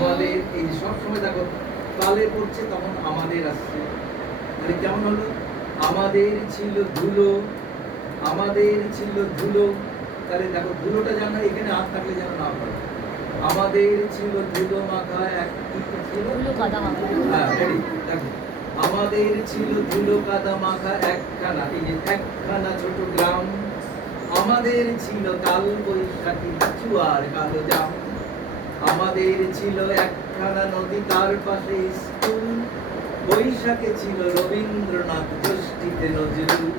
আমাদের এই যে সব সময় দেখো তালে পড়ছে তখন আমাদের আসছে। মানে কেমন হলো? আমাদের ছিল ধুলো আমাদের ছিল ধুলো। তাহলে দেখো ধুলোটা যেন এখানে হাত থাকলে যেন না পড়ে। আমাদের ছিল ধুলো মাখা এক ছিল। হ্যাঁ দেখো। আমাদের ছিল ধুলো কাদা মাখা একখানা এই যে একখানা ছোট গ্রাম। আমাদের ছিল কাল বৈশাখী চুয়ার কালো জাম। আমাদের ছিল একখানা নদী, তার পাশে স্কুল। বৈশাখে ছিল রবীন্দ্রনাথ ষষ্ঠীতে নজরুল।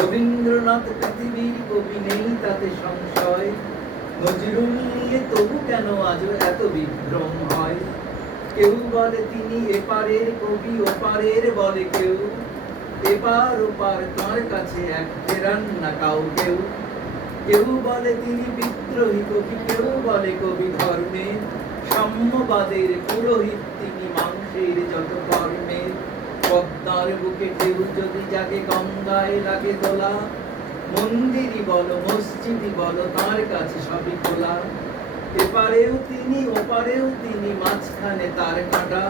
রবীন্দ্রনাথ পৃথিবীর কবি নেই তাতে সংশয়। নজরুল নিয়ে তবু কেন আজও এত বিভ্রম হয়? কেউ বলে তিনি এপারের কবি, ওপারের বলে কেউ। এপার ওপার তার কাছে এক ফেরান না কাউ কেউ কেউ বলে তিনি বিদ্রোহী কবি কেউ বলে কবি ধর্মের সাম্যবাদের পুরোহিত তিনি মাংসের যত কর্মের পদ্মার বুকে ঢেউ যদি জাগে, গঙ্গায় লাগে তোলা মন্দিরই বলো, মসজিদই বলো, তার কাছে সবই খোলা। এপারেও তিনি, ওপারেও তিনি, মাঝখানে তার কাটা।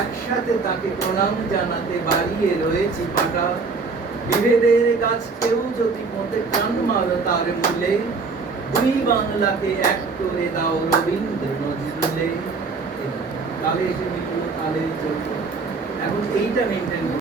একসাথে তাকে প্রণাম জানাতে বাড়িয়ে রয়েছি পাটা। বিভেদের গাছ কেউ যদি মতে টান মারো তার মূলে। দুই বাংলাকে এক করে দাও রবীন্দ্র নজরুলে তালে এসে মিটলো তালে চলতো এখন এইটা মেনটেন